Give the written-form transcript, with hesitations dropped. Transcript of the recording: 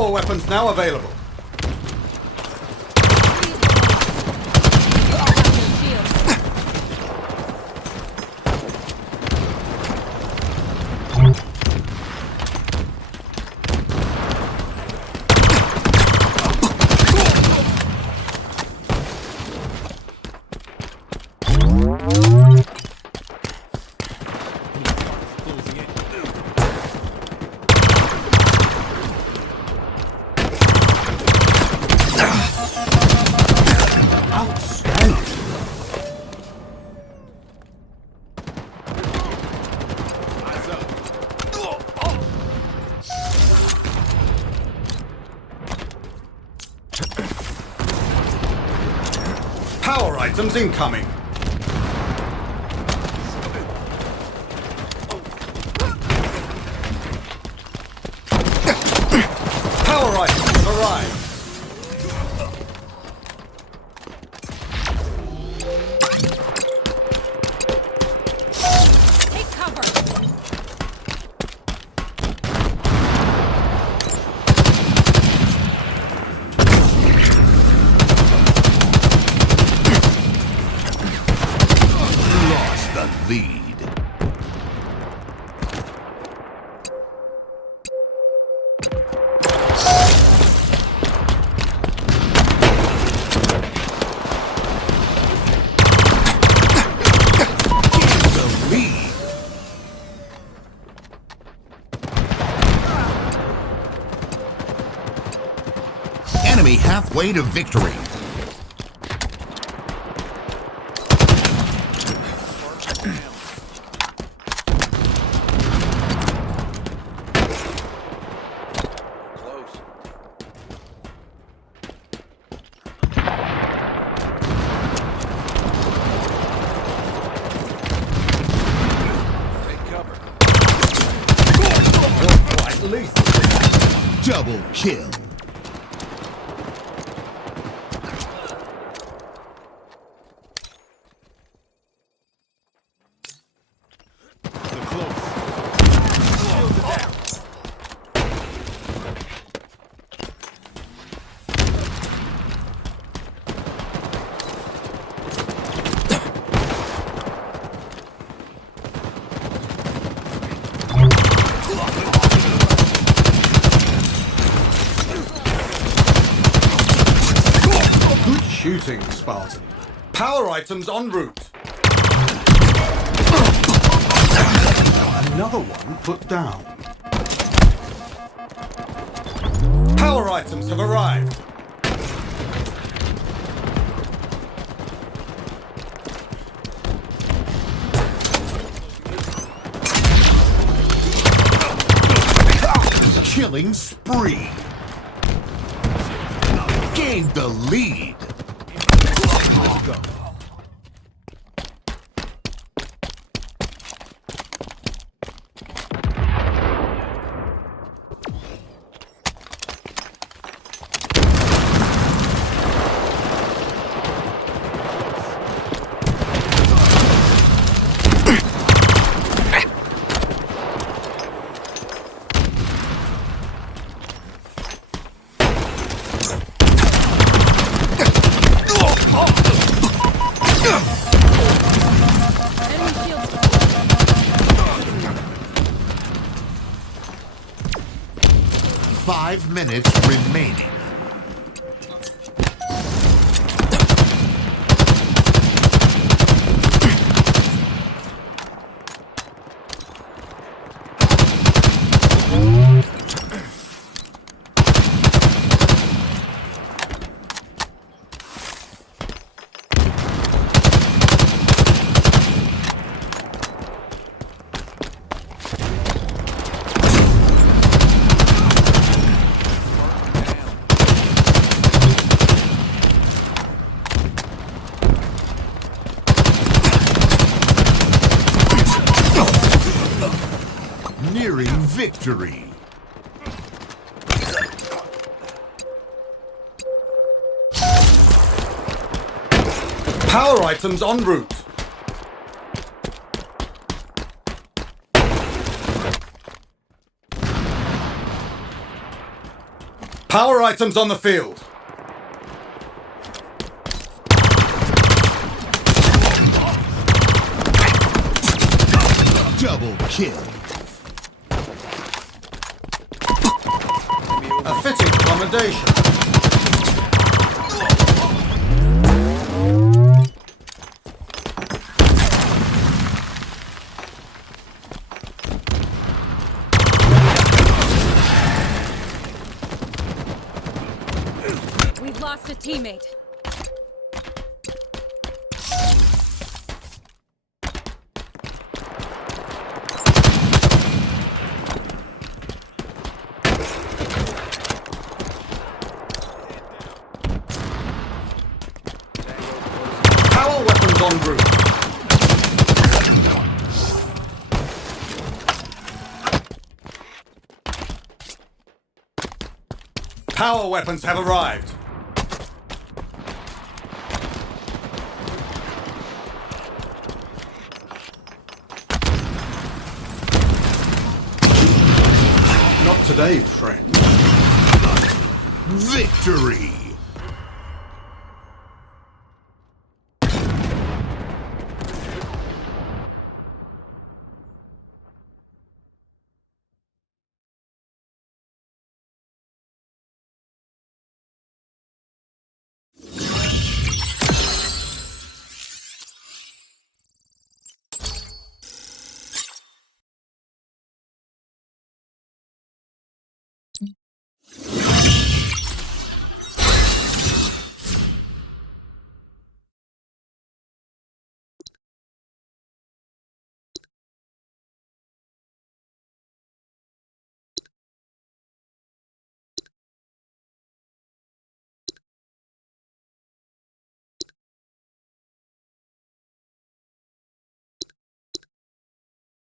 Power weapons now available. Power items incoming. Power items have arrived. Take cover. Lead. Enemy halfway to victory. Double kill. Good shooting, Spartan. Power items en route. Another one put down. Power items have arrived. Killing spree. Gained the lead. Let's go. Enemy shield. 5 minutes remaining. Nearing victory. Power items en route. Power items on the field. Double kill. A fitting commendation. We've lost a teammate. Power weapons en route. Power weapons have arrived. Not today, friend. Victory!